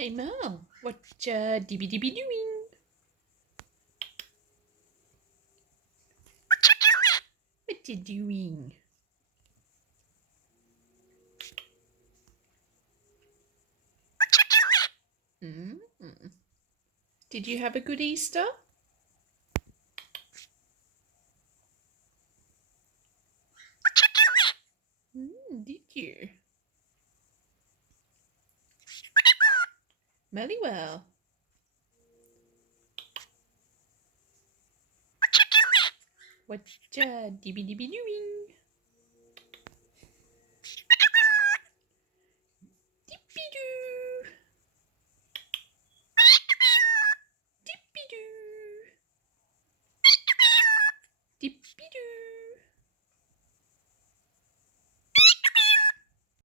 Hey Mel, what Dibby Dibby doing? What you doing? Mm. Did you have a good Easter? Did you? Mellywell. What Dibby Dibby doing?